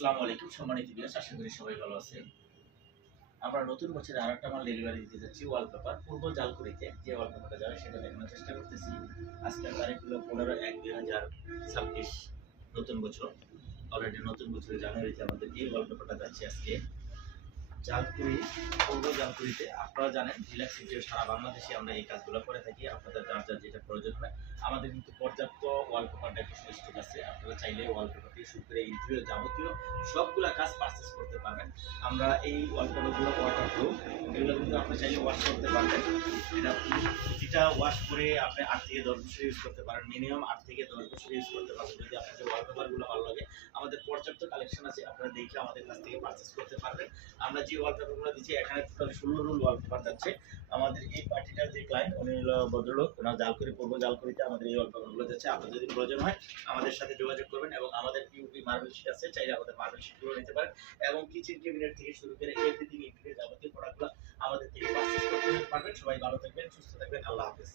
আসসালামু আলাইকুম সম্মানিত ভিউয়ার্স, আশা করি সবাই ভালো আছেন। আমরা নতুন বছরে আরেকটা মাল ডেলিভারি দিতে যাচ্ছি ওয়ালপেপার পূর্ব জালকুড়িতে। যে ওয়ালপেপারটা যাবে সেটা দেখানোর চেষ্টা করতেছি। আজকের তারিখ হলো 15/1/2026, নতুন বছর। অলরেডি নতুন বছরে জানুয়ারিতে আমাদের এই ওয়ালপেপারটা যাচ্ছে আজকে জালকুড়ি, পূর্ব জালকুড়িতে। আপনারা জানেন রিল্যাক্স ভিডিও সারা বাংলাদেশে আমরা এই কাজগুলো করে থাকি। আপনাদের যার যার যেটা প্রয়োজন হয়, আমাদের কিন্তু পর্যাপ্ত ওয়ালপেপার ডেকোরেশন স্টক আছে। আপনারা চাইলে ওয়ালপেপার থেকে শুরু করে ইন্টেরিয়র যাবতীয় সবগুলা কাজ পারচেজ করতে পারবেন। আমরা এই ওয়ালপেপারগুলো ওয়াটারপ্রুফ, এগুলো কিন্তু আপনি চাইলে ওয়াশ করতে পারবেন। এটা ওয়াশ করে আপনি 8 থেকে 10 বছর ইউজ করতে পারেন, মিনিমাম 8 থেকে 10 বছর ইউজ করতে পারবেন। যদি আপনাদের ওয়ালপেপারগুলো ভালো লাগে, আমাদের পর্যাপ্ত কালেকশন আছে, আপনারা দেখে আমাদের কাছ থেকে পারচেজ করতে পারবেন। আমরা যে ওয়ালপেপারগুলো দিচ্ছি, এখানে টোটাল 16 রোল ওয়ালপেপার যাচ্ছে। আমাদের এই পার্টিটার যে ক্লায়েন্ট, উনি হলো ভদ্রলোক, ওনার জালকুড়ি, পূর্ব জালকুড়িতে আমাদের এই ওয়ালপেপারগুলো যাচ্ছে। আপনার যদি প্রয়োজন হয় আমাদের সাথে যোগাযোগ করবেন, এবং আমাদের পিওপি মার্বেল শিট আছে, চাইলে আমাদের মার্বেল শিটগুলো নিতে পারেন। এবং কিচেন ক্যাবিনেট থেকে শুরু করে এভরিথিং ইনক্লুডেড যাবতীয় প্রোডাক্টগুলো আমাদের থেকে পারচেজ করতে পারবেন। সবাই ভালো থাকবেন, সুস্থ থাকবেন। আল্লাহ হাফেজ।